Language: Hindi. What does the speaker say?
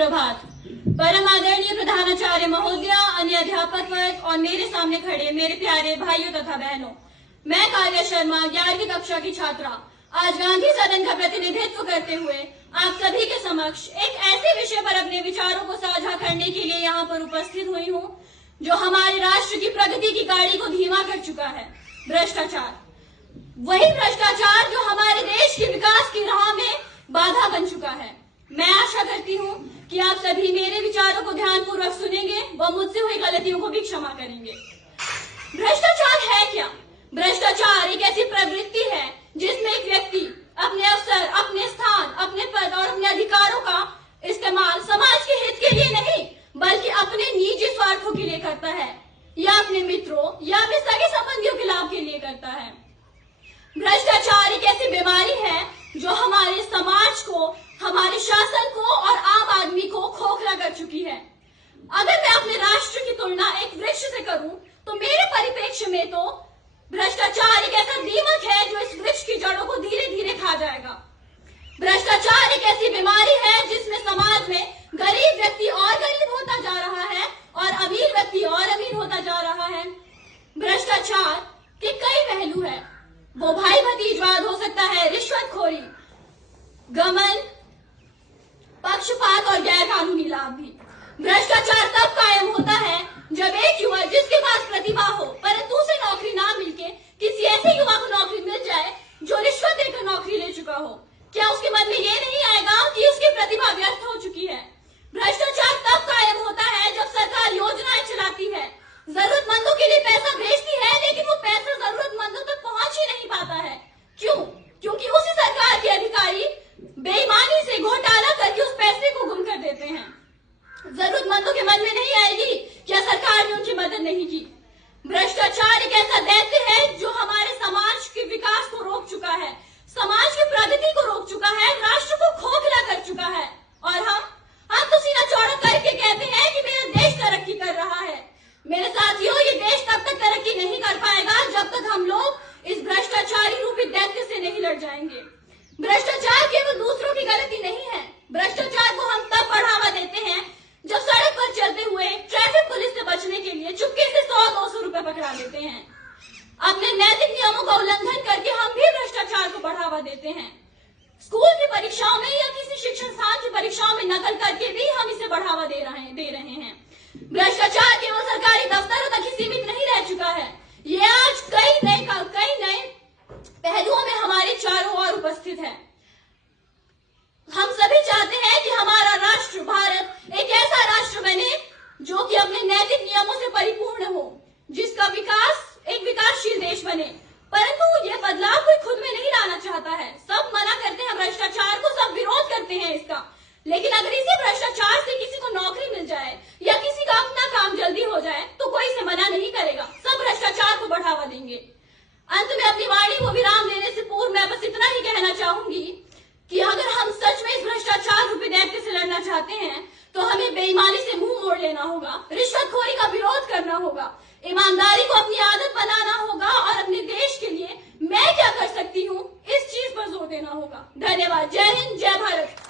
सुप्रभात। परम आदरणीय प्रधानाचार्य महोदया, अन्य अध्यापक वर्ग और मेरे सामने खड़े मेरे प्यारे भाइयों तथा बहनों, मैं काव्या शर्मा 11वीं कक्षा की छात्रा आज गांधी सदन का प्रतिनिधित्व करते हुए आप सभी के समक्ष एक ऐसे विषय पर अपने विचारों को साझा करने के लिए यहाँ पर उपस्थित हुई हूँ जो हमारे राष्ट्र की प्रगति की गाड़ी को धीमा कर चुका है, भ्रष्टाचार। वही भ्रष्टाचार जो हमारे देश के विकास की राह में बाधा बन चुका है। मैं आशा करती हूँ कि आप सभी मेरे विचारों को ध्यानपूर्वक सुनेंगे व मुझसे हुई गलतियों को भी क्षमा करेंगे। भ्रष्टाचार है क्या? भ्रष्टाचार एक ऐसी प्रवृत्ति है जिसमें एक व्यक्ति अपने अवसर, अपने स्थान, अपने पद और अपने अधिकारों का इस्तेमाल समाज के हित के लिए नहीं बल्कि अपने निजी स्वार्थों के लिए करता है या अपने मित्रों या अपने सगे संबंधियों के लाभ के लिए करता है। भ्रष्टाचार एक ऐसी बीमारी है जो हमारे समाज को, हमारे शासन को और आम आदमी को खोखला कर चुकी है। अगर मैं अपने राष्ट्र की तुलना एक वृक्ष से करूं तो मेरे परिप्रेक्ष्य में तो भ्रष्टाचार एक ऐसा दीमक है जो इस वृक्ष की जड़ों को धीरे धीरे खा जाएगा। भ्रष्टाचार एक ऐसी बीमारी है जिसमें समाज में गरीब व्यक्ति और गरीब होता जा रहा है और अमीर व्यक्ति और अमीर होता जा रहा है। भ्रष्टाचार के कई पहलू है। वो भाई भतीजवाद हो सकता है, रिश्वतखोरी, गमन, पक्षपात और गैर कानूनी लाभ भी। भ्रष्टाचार तब कायम होता है जब एक युवा जिसके पास प्रतिभा हो परंतु उसे नौकरी ना मिलके किसी ऐसे युवा को नौकरी मिल जाए जो रिश्वत देकर नौकरी ले चुका हो। क्या उसके मन में ये नहीं आएगा कि उसकी प्रतिभा व्यर्थ हो चुकी है? भ्रष्टाचार तब कायम होता है जब सरकार योजनाएं चलाती है, जरूरतमंदों के लिए पैसा भेजती है, लेकिन वो पैसा जरूरतमंदों तक पहुंच ही नहीं पाता है। क्यों? क्योंकि उसी सरकार के अधिकारी बेईमानी से घोटाला करके उस पैसे को गुम कर देते हैं। जरूरतमंदों के मन में नहीं आएगी क्या सरकार ने उनकी मदद नहीं की। भ्रष्टाचार एक ऐसा दैत्य है जो हमारे समाज के विकास को रोक चुका है, समाज की प्रगति को रोक चुका है, राष्ट्र को खोखला कर चुका है। और हम तो सीना चौड़ा करके कहते हैं कि मेरा देश तरक्की कर रहा है। मेरे साथियों, ये देश तब तक तरक्की नहीं कर पाएगा जब तक हम लोग इस भ्रष्टाचारी रूपी दैत्य से नहीं लड़ जाएंगे। भ्रष्टाचार केवल दूसरों की गलती नहीं है। भ्रष्टाचार को हम तब बढ़ावा देते हैं जब सड़क पर चलते हुए ट्रैफिक पुलिस से बचने के लिए चुपके से 100-200 रुपए पकड़ा देते हैं। अपने नैतिक नियमों का उल्लंघन करके हम भी भ्रष्टाचार को बढ़ावा देते हैं। स्कूल की परीक्षाओं में या किसी शिक्षण संस्थान की परीक्षाओं में नकल करके भी हम इसे बढ़ावा दे रहे हैं। भ्रष्टाचार केवल सरकारी दफ्तरों तक ही सीमित नहीं रह चुका है। ये आज कई नए पहलुओं में हमारे चारों ओर उपस्थित है। हम सभी चाहते हैं कि हमारा राष्ट्र भारत एक ऐसा राष्ट्र बने जो कि अपने नैतिक नियमों से परिपूर्ण हो, जिसका विकास एक विकासशील देश बने। परंतु यह बदलाव कोई खुद में नहीं लाना चाहता है। सब मना करते हैं भ्रष्टाचार को, सब विरोध करते हैं इसका। लेकिन अगर इसी भ्रष्टाचार से किसी को नौकरी मिल जाए या किसी का अपना काम जल्दी हो जाए तो कोई इसे मना नहीं करेगा, सब भ्रष्टाचार को बढ़ावा देंगे। अंत में अपनी वाणी को विराम देने से पूर्व मैं बस इतना ही कहना चाहूंगी कि अगर हम सच में इस भ्रष्टाचार रूपी दैत्य से लड़ना चाहते हैं तो हमें बेईमानी से मुंह मोड़ लेना होगा, रिश्वतखोरी का विरोध करना होगा, ईमानदारी को अपनी आदत बनाना होगा और अपने देश के लिए मैं क्या कर सकती हूँ इस चीज पर जोर देना होगा। धन्यवाद। जय हिंद, जय भारत।